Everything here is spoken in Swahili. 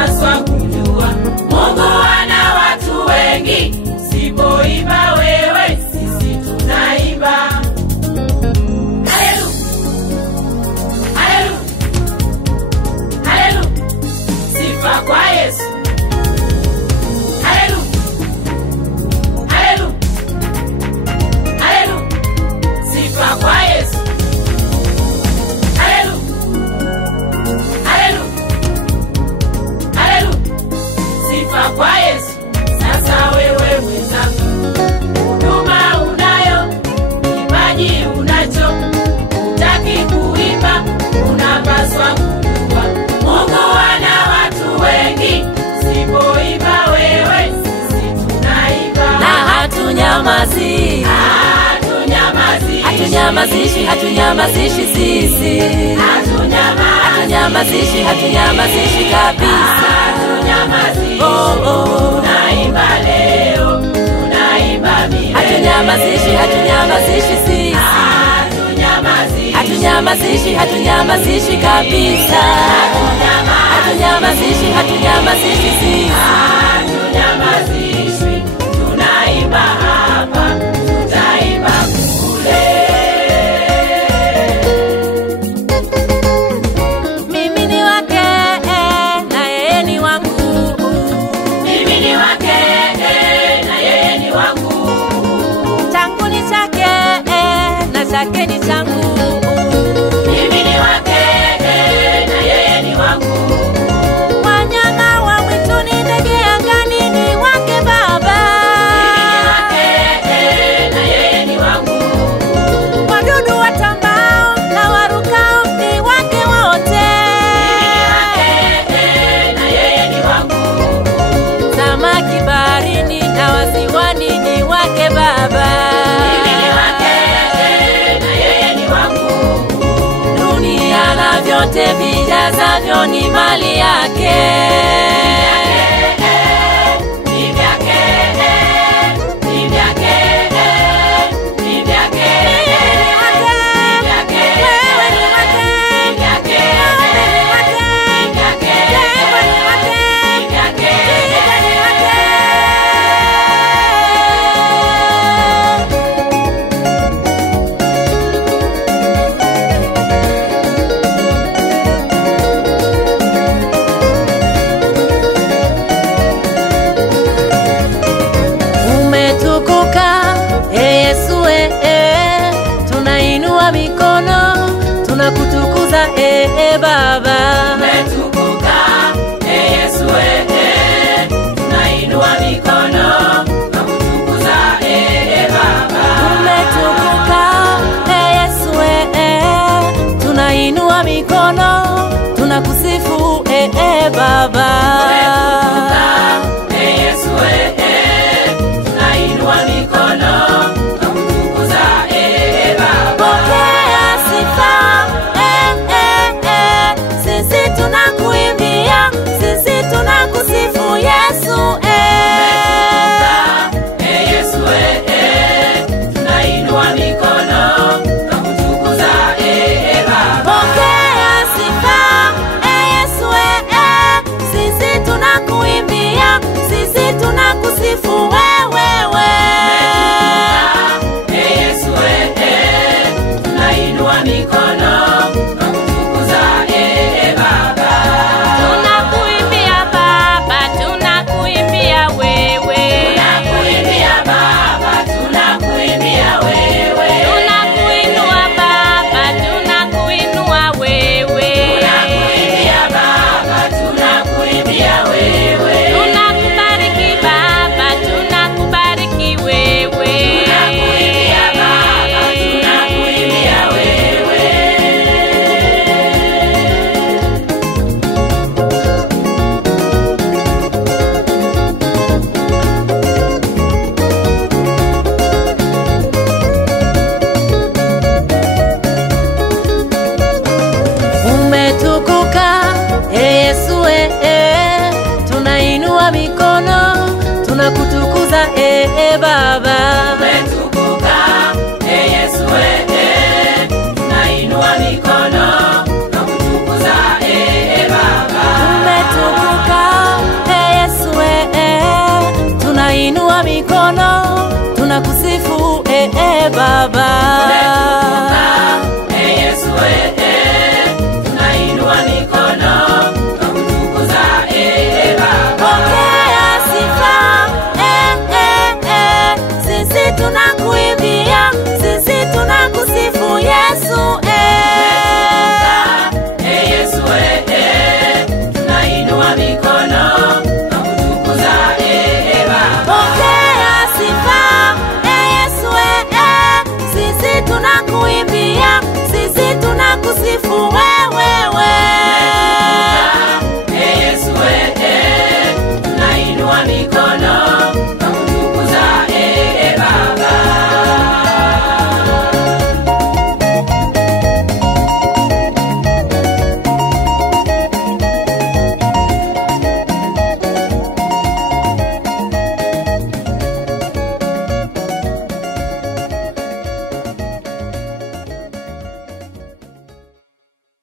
unapaswa kujua Mungu ana watu wengi. Sipoimba wewe, sisi tunaimba. Haleluya, haleluya, haleluya, sifa kwa Yesu. Haleluya, haleluya, haleluya, sifa kwa Yesu. Haleluya, haleluya, haleluya, sifa kwa Yesu. Sasa wewe mwenzangu, huduma unayo, kipaji unacho, hutaki kuimba, unapaswa kujua Mungu ana watu wengi. Sipoimba wewe, sisi tunaimba. Na hatunyamazi, hatunyamazishi sisi. Hatunyamazishi kabisa. Tunaimba leo, tunaimba milele. Hatunyamazishi sisi. Hatunyamazishi kabisa. Hatunyamazishi sisi. Hatunyamazishwi, tunaimba hapa, tutaimba kule. Mimi ni wake, na yeye ni wangu. Mimi ni wake, na yeye ni wangu. Changu ni chake, na chake ni changu. Mimi ni wake, na yeye ni wangu. Wanyama wa mwituni, ndege angani ni wake Baba. Mimi ni wake, na yeye ni wangu. Wadudu watambao na warukao ni wake wote. Mimi ni wake, na yeye ni wangu. Samaki baharini na waziwani ni wake Baba. Mimi ni wake, na yeye ni wangu. Dunia na vyote vijazavyo ni mali yake. Ni vyake, ni vyake, ni vyake, Wewe ni wake, ni vyake, wewe ni wake, ni vyake, wewe ni wake, ni vyake. wewe ni wake. Umetukuka, Yesu, tunainua mikono, tunakutukuza Baba. Umetukuka, Yesu, tunainua mikono na kutukuza Baba. Umetukuka, Yesu, tunainua mikono, tunakusifu Baba. Yesu, tunainua mikono na kutukuza Baba. Pokea sifa, sisi tunakuimbia, sisi tunakusifu Yesu. Yesu, tunainua mikono na kutukuza Baba. Pokea sifa, Yesu, sisi tunakuimbia, sisi tunakusifu wewe. Yesu, tunainua mikono na kutukuza Baba. Tunakuimbia Baba, tunakuimbia wewe. Tunakuimbia Baba, tunakuimbia wewe. Tunakuinua Baba, tunakuinua wewe. Tunakuimbia Baba, tunakuimbia wewe. Tunakubariki Baba, tunakubariki wewe. Tunakuimbia Baba, tunakuimbia wewe. Umetukuka, Yesu, tunainua mikono, tunakutukuza Baba. Umetukuka, Yesu, tunainua mikono na kutukuza Baba. Umetukuka, kuimbia